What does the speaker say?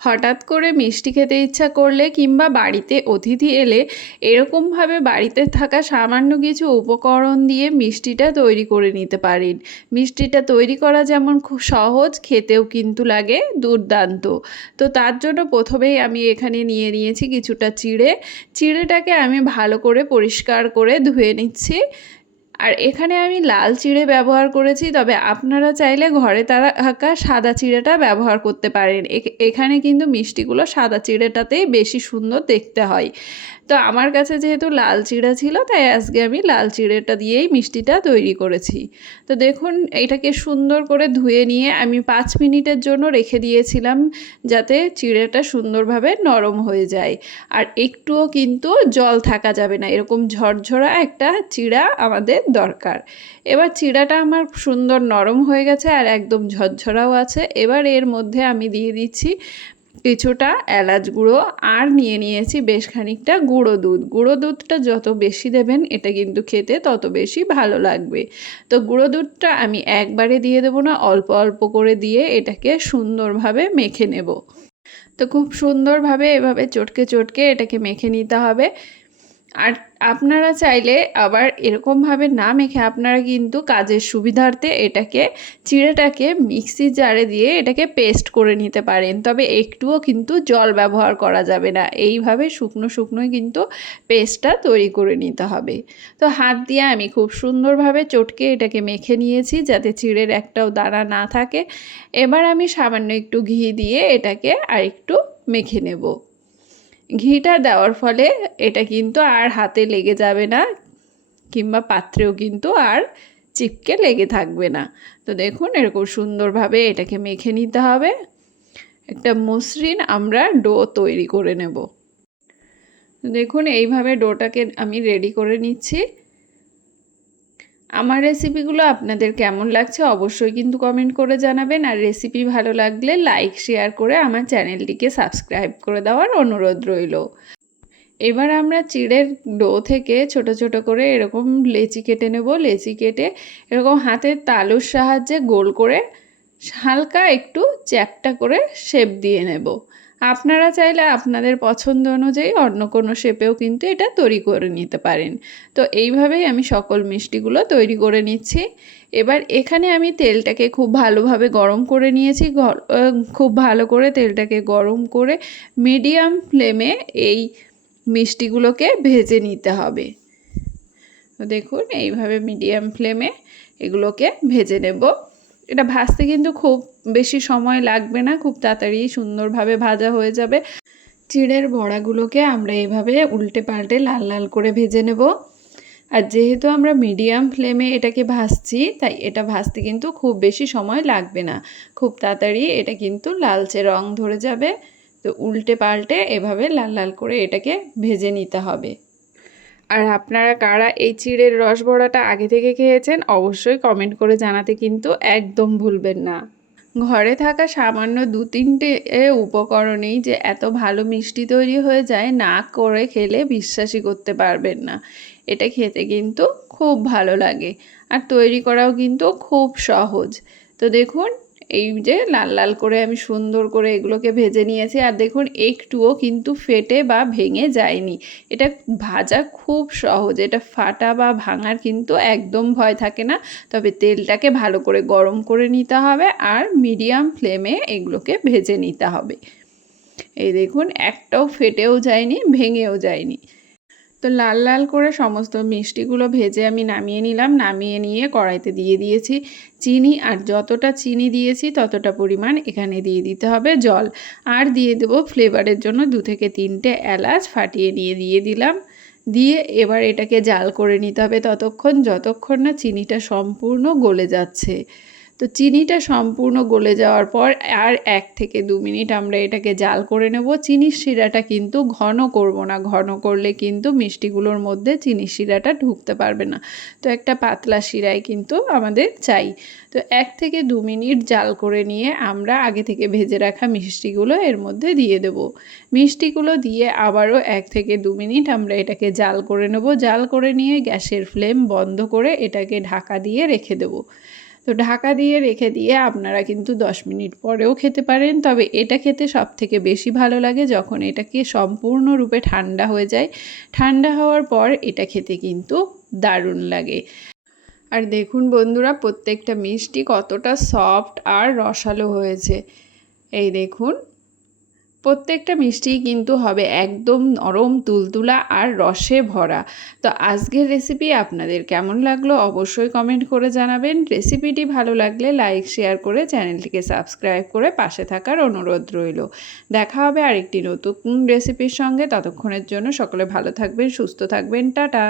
হঠাৎ করে মিষ্টি খেতে ইচ্ছা করলে কিংবা বাড়িতে অতিথি এলে এরকমভাবে বাড়িতে থাকা সামান্য কিছু উপকরণ দিয়ে মিষ্টিটা তৈরি করে নিতে পারেন। মিষ্টিটা তৈরি করা যেমন খুব সহজ, খেতেও কিন্তু লাগে দুর্দান্ত। তো তার জন্য প্রথমেই আমি এখানে নিয়ে নিয়েছি কিছুটা চিড়ে। চিড়েটাকে আমি ভালো করে পরিষ্কার করে ধুয়ে নিচ্ছি। আর এখানে আমি লাল চিড়ে ব্যবহার করেছি, তবে আপনারা চাইলে ঘরে থাকা সাদা চিড়েটা ব্যবহার করতে পারেন। এখানে কিন্তু মিষ্টিগুলো সাদা চিড়েটাতেই বেশি সুন্দর দেখতে হয়। তো আমার কাছে যেহেতু লাল চিড়া ছিল, তাই আজকে আমি লাল চিড়েটা দিয়েই মিষ্টিটা তৈরি করেছি। তো দেখুন, এটাকে সুন্দর করে ধুয়ে নিয়ে আমি 5 মিনিটের জন্য রেখে দিয়েছিলাম, যাতে চিড়েটা সুন্দরভাবে নরম হয়ে যায়। আর একটুও কিন্তু জল থাকা যাবে না, এরকম ঝরঝরা একটা চিড়া আমাদের দরকার। এবার চিড়াটা আমার সুন্দর নরম হয়ে গেছে আর একদম ঝরঝরাও আছে। এবার এর মধ্যে আমি দিয়ে দিচ্ছি কিছুটা এলাচ গুঁড়ো, আর নিয়ে নিয়েছি বেশ খানিকটা গুঁড়ো দুধ। গুঁড়ো দুধটা যত বেশি দেবেন এটা কিন্তু খেতে তত বেশি ভালো লাগবে। তো গুঁড়ো দুধটা আমি একবারে দিয়ে দেবো না, অল্প অল্প করে দিয়ে এটাকে সুন্দরভাবে মেখে নেব। তো খুব সুন্দরভাবে এভাবে চটকে চটকে এটাকে মেখে নিতে হবে। আর আপনারা চাইলে আবার এরকমভাবে না মেখে আপনারা কিন্তু কাজের সুবিধার্থে চিড়েটাকে মিক্সি জারে দিয়ে এটাকে পেস্ট করে নিতে পারেন। তবে একটুও কিন্তু জল ব্যবহার করা যাবে না, এইভাবে শুকনো শুকনোই কিন্তু পেস্টটা তৈরি করে নিতে হবে। তো হাত দিয়ে আমি খুব সুন্দরভাবে চটকে এটাকে মেখে নিয়েছি, যাতে চিড়ের একটাও দানা না থাকে। এবার আমি সামান্য একটু ঘি দিয়ে এটাকে আরেকটু মেখে নেব। ঘিটা দেওয়ার ফলে এটা কিন্তু আর হাতে লেগে যাবে না, কিংবা পাত্রেও কিন্তু আর চিপকে লেগে থাকবে না। তো দেখুন, এরকম সুন্দরভাবে এটাকে মেখে নিতে হবে। একটা মসৃণ আমরা ডো তৈরি করে নেব। দেখুন, এইভাবে ডোটাকে আমি রেডি করে নিচ্ছি। আমার রেসিপিগুলো আপনাদের কেমন লাগছে অবশ্যই কিন্তু কমেন্ট করে জানাবেন। আর রেসিপি ভালো লাগলে লাইক শেয়ার করে আমার চ্যানেলটিকে সাবস্ক্রাইব করে দেওয়ার অনুরোধ রইল। এবার আমরা চিড়ের ডো থেকে ছোট ছোট করে এরকম লেচি কেটে নেব। লেচি কেটে এরকম হাতের তালুর সাহায্যে গোল করে হালকা একটু চ্যাপ্টা করে শেপ দিয়ে নেব। আপনারা চাইলে আপনাদের পছন্দ অনুযায়ী অন্য কোনো শেপেও কিন্তু এটা তৈরি করে নিতে পারেন। তো এইভাবেই আমি সকল মিষ্টিগুলো তৈরি করে নিচ্ছি। এবার এখানে আমি তেলটাকে খুব ভালোভাবে গরম করে নিয়েছি। খুব ভালো করে তেলটাকে গরম করে মিডিয়াম ফ্লেমে এই মিষ্টিগুলোকে ভেজে নিতে হবে। তো দেখুন, এইভাবে মিডিয়াম ফ্লেমে এগুলোকে ভেজে নেব। এটা ভাজতে কিন্তু খুব বেশি সময় লাগবে না, খুব তাড়াতাড়ি সুন্দরভাবে ভাজা হয়ে যাবে। চিড়ের বড়াগুলোকে আমরা এইভাবে উল্টে পাল্টে লাল লাল করে ভেজে নেব। আর যেহেতু আমরা মিডিয়াম ফ্লেমে এটাকে ভাজছি, তাই এটা ভাজতে কিন্তু খুব বেশি সময় লাগবে না, খুব তাড়াতাড়ি এটা কিন্তু লালচে রং ধরে যাবে। তো উল্টে পাল্টে এভাবে লাল লাল করে এটাকে ভেজে নিতে হবে। আর আপনারা কারা এই চিড়ের রস বড়াটা আগে থেকে খেয়েছেন অবশ্যই কমেন্ট করে জানাতে কিন্তু একদম ভুলবেন না। ঘরে থাকা সামান্য 2-3টে উপকরণেই যে এত ভালো মিষ্টি তৈরি হয়ে যায়, না করে খেলে বিশ্বাসই করতে পারবেন না। এটা খেতে কিন্তু খুব ভালো লাগে আর তৈরি করাও কিন্তু খুব সহজ। তো দেখুন, এই যে লাল লাল করে আমি সুন্দর করে এগুলোকে ভেজে নিয়েছি। আর দেখুন, একটুও কিন্তু ফেটে বা ভেঙে যায়নি। এটা ভাজা খুব সহজ, এটা ফাটা বা ভাঙার কিন্তু একদম ভয় থাকে না। তবে তেলটাকে ভালো করে গরম করে নিতে হবে আর মিডিয়াম ফ্লেমে এগুলোকে ভেজে নিতে হবে। এই দেখুন, একটাও ফেটেও যায়নি, ভেঙেও যায়নি। তো লাল লাল করে সমস্ত মিষ্টিগুলো ভেজে আমি নামিয়ে নিলাম। নামিয়ে নিয়ে কড়াইতে দিয়ে দিয়েছি চিনি, আর যতটা চিনি দিয়েছি ততটা পরিমাণ এখানে দিয়ে দিতে হবে জল। আর দিয়ে দেবো ফ্লেভারের জন্য 2 থেকে 3টে এলাচ ফাটিয়ে নিয়ে দিয়ে দিলাম। দিয়ে এবার এটাকে জাল করে নিতে হবে যতক্ষণ না চিনিটা সম্পূর্ণ গলে যাচ্ছে। তো চিনিটা সম্পূর্ণ গলে যাওয়ার পর আর 1 থেকে 2 মিনিট আমরা এটাকে জাল করে নেব। চিনির শিরাটা কিন্তু ঘন করব না, ঘন করলে কিন্তু মিষ্টিগুলোর মধ্যে চিনির শিরাটা ঢুকতে পারবে না। তো একটা পাতলা শিরাই কিন্তু আমাদের চাই। তো 1 থেকে 2 মিনিট জাল করে নিয়ে আমরা আগে থেকে ভেজে রাখা মিষ্টিগুলো এর মধ্যে দিয়ে দেব। মিষ্টিগুলো দিয়ে আবারও 1 থেকে 2 মিনিট আমরা এটাকে জাল করে নেব। জাল করে নিয়ে গ্যাসের ফ্লেম বন্ধ করে এটাকে ঢাকা দিয়ে রেখে দেব। তো ঢাকা দিয়ে রেখে দিয়ে আপনারা কিন্তু 10 মিনিট পরেও খেতে পারেন, তবে এটা খেতে সবথেকে বেশি ভালো লাগে যখন এটাকে সম্পূর্ণরূপে ঠান্ডা হয়ে যায়। ঠান্ডা হওয়ার পর এটা খেতে কিন্তু দারুণ লাগে। আর দেখুন বন্ধুরা, প্রত্যেকটা মিষ্টি কতটা সফট আর রসালো হয়েছে। এই দেখুন, প্রত্যেকটা মিষ্টিই কিন্তু হবে একদম নরম তুলতুলা আর রসে ভরা। তো আজকের রেসিপি আপনাদের কেমন লাগলো অবশ্যই কমেন্ট করে জানাবেন। রেসিপিটি ভালো লাগলে লাইক শেয়ার করে চ্যানেলটিকে সাবস্ক্রাইব করে পাশে থাকার অনুরোধ রইল। দেখা হবে আরেকটি নতুন রেসিপির সঙ্গে। ততক্ষণের জন্য সকলে ভালো থাকবেন, সুস্থ থাকবেন, টাটা।